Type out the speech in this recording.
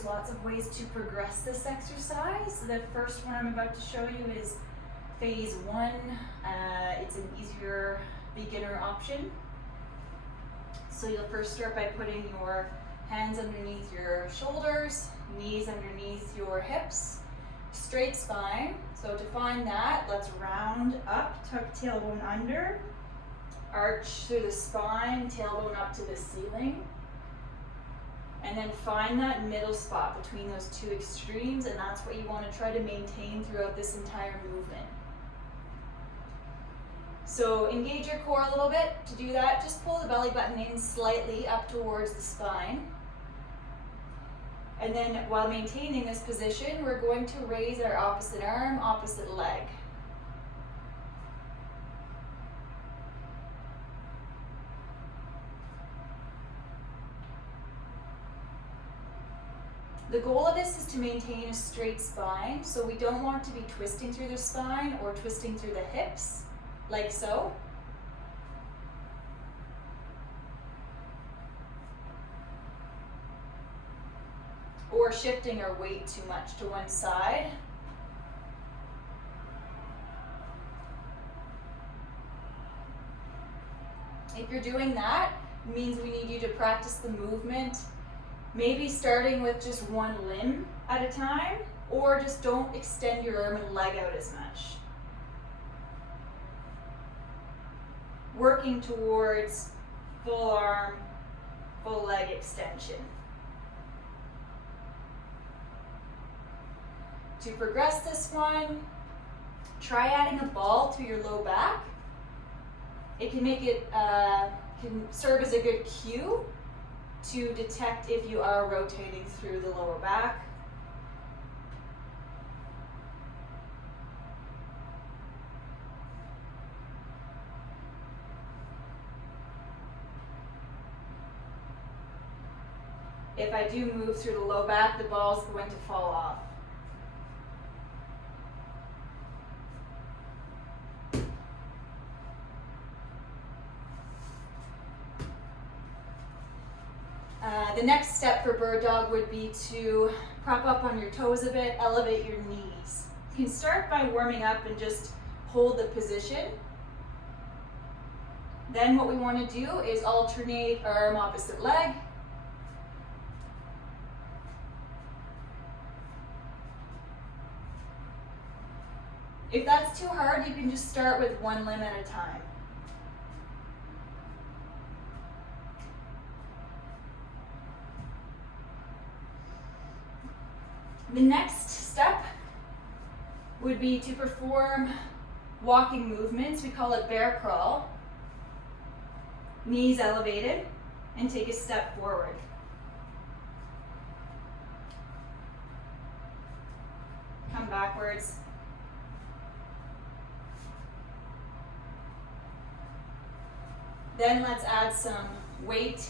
there's lots of ways to progress this exercise. The first one I'm about to show you is phase 1. It's an easier beginner option. So you'll first start by putting your hands underneath your shoulders, knees underneath your hips, straight spine. So to find that, let's round up, tuck tailbone under, arch through the spine, tailbone up to the ceiling. And then find that middle spot between those two extremes, and that's what you want to try to maintain throughout this entire movement. So engage your core a little bit. To do that, just pull the belly button in slightly up towards the spine. And then while maintaining this position, we're going to raise our opposite arm, opposite leg. The goal of this is to maintain a straight spine, so we don't want to be twisting through the spine or twisting through the hips, like so. Or shifting our weight too much to one side. If you're doing that, it means we need you to practice the movement, maybe starting with just one limb at a time, or just don't extend your arm and leg out as much. Working towards full arm, full leg extension. To progress this one, try adding a ball to your low back. It can make it, can serve as a good cue to detect if you are rotating through the lower back. If I do move through the low back, the ball is going to fall off. The next step for bird dog would be to prop up on your toes a bit, elevate your knees. You can start by warming up and just hold the position. Then what we want to do is alternate arm, opposite leg. If that's too hard, you can just start with one limb at a time. The next step would be to perform walking movements. We call it bear crawl. Knees elevated, and take a step forward. Come backwards. Then let's add some weight